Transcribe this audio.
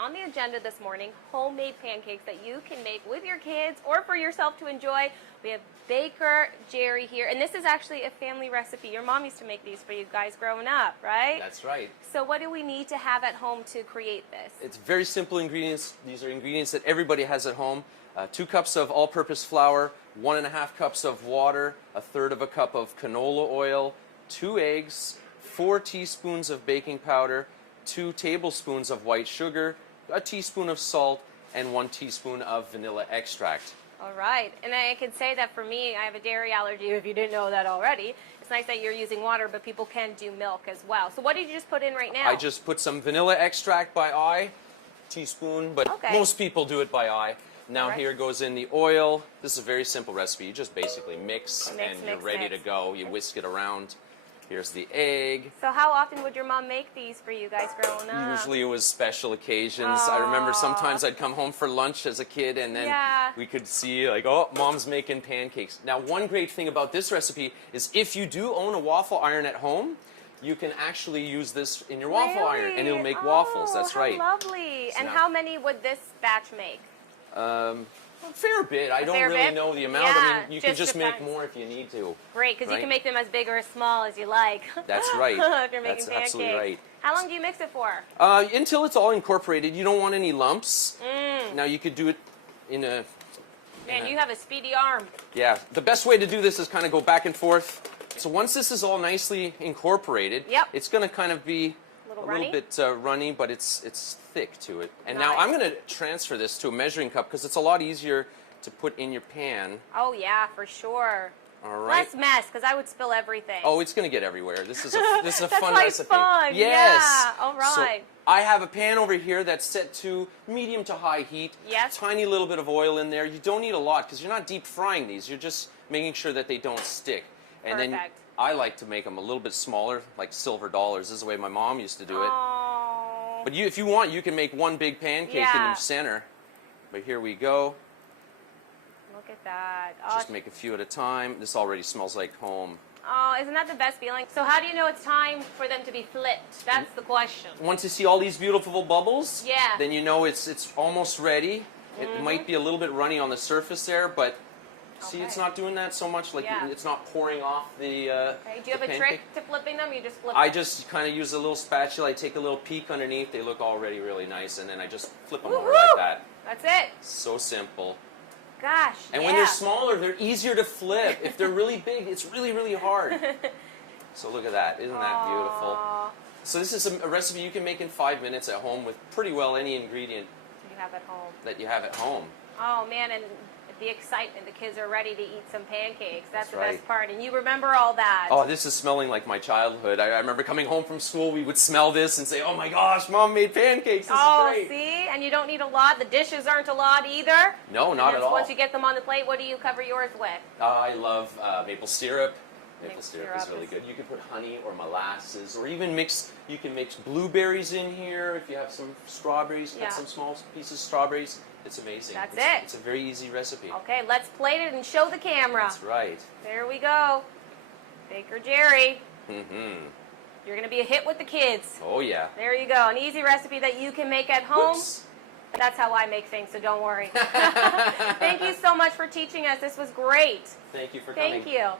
on the agenda this morning, homemade pancakes that you can make with your kids or for yourself to enjoy. We have Baker Gerry here, and this is actually a family recipe. Your mom used to make these for you guys growing up, right? That's right. So what do we need to have at home to create this? It's very simple ingredients. These are ingredients that everybody has at home. 2 cups of all-purpose flour, 1.5 cups of water, 1/3 of a cup of canola oil, 2 eggs, 4 teaspoons of baking powder, 2 tablespoons of white sugar, a teaspoon of salt, and 1 teaspoon of vanilla extract. All right, and I can say that for me, I have a dairy allergy, if you didn't know that already. It's nice that you're using water, but people can do milk as well. So what did you just put in right now? I just put some vanilla extract by eye, teaspoon, but most people do it by eye. Now here goes in the oil. This is a very simple recipe. You just basically mix and you're ready to go. You whisk it around. Here's the egg. So how often would your mom make these for you guys growing up? Usually it was special occasions. I remember sometimes I'd come home for lunch as a kid and then we could see like, oh, mom's making pancakes. Now one great thing about this recipe is if you do own a waffle iron at home, you can actually use this in your waffle iron and it'll make waffles. That's right. Lovely. And how many would this batch make? A fair bit. I don't really know the amount. I mean, you can just make more if you need to. Great, because you can make them as big or as small as you like. That's right. If you're making That's absolutely right. How long do you mix it for? Until it's all incorporated. You don't want any lumps. Now you could do it in a... Man, you have a speedy arm. Yeah. The best way to do this is kind of go back and forth. So once this is all nicely incorporated, it's going to kind of be a little bit runny, but it's thick to it. And now I'm going to transfer this to a measuring cup because it's a lot easier to put in your pan. Oh yeah, for sure. All right. Less mess, because I would spill everything. Oh, it's going to get everywhere. This is a fun That's recipe. fun. Yes. Yeah. All right. So I have a pan over here that's set to medium to high heat. Yes. Tiny little bit of oil in there. You don't need a lot because you're not deep frying these. You're just making sure that they don't stick. And then I like to make them a little bit smaller, like silver dollars. This is the way my mom used to do it. Oh. But if you want, you can make one big pancake in the center. But here we go. Look at that. Just make a few at a time. This already smells like home. Oh, isn't that the best feeling? So how do you know it's time for them to be flipped? That's the question. Once you see all these beautiful bubbles, then you know it's almost ready. It might be a little bit runny on the surface there, but see, it's not doing that so much. Like it's not pouring off the Do you have a trick to flipping them? You just flip I them? just kind of use a little spatula. I take a little peek underneath. They look already really nice, and then I just flip them over like that. That's it. So simple. Gosh, And when they're smaller, they're easier to flip. If they're really big, it's really, really hard. So look at that. Isn't that beautiful? So this is a recipe you can make in 5 minutes at home with pretty well any ingredient that you have at home. Oh, man, and the excitement. The kids are ready to eat some pancakes. That's the best part. And you remember all that. Oh, this is smelling like my childhood. I remember coming home from school, we would smell this and say, oh my gosh, Mom made pancakes. This is great. See? And you don't need a lot. The dishes aren't a lot either. No, not at all. Once you get them on the plate, what do you cover yours with? I love maple syrup. Maple syrup is really good. You can put honey or molasses, or even you can mix blueberries in here. If you have some strawberries, put some small pieces of strawberries. It's amazing. That's It's a very easy recipe. Okay, let's plate it and show the camera. That's right. There we go. Baker Gerry. Mm-hmm. You're going to be a hit with the kids. Oh, yeah. There you go. An easy recipe that you can make at home. Oops. That's how I make things, so don't worry. Thank you so much for teaching us. This was great. Thank you for coming. Thank you.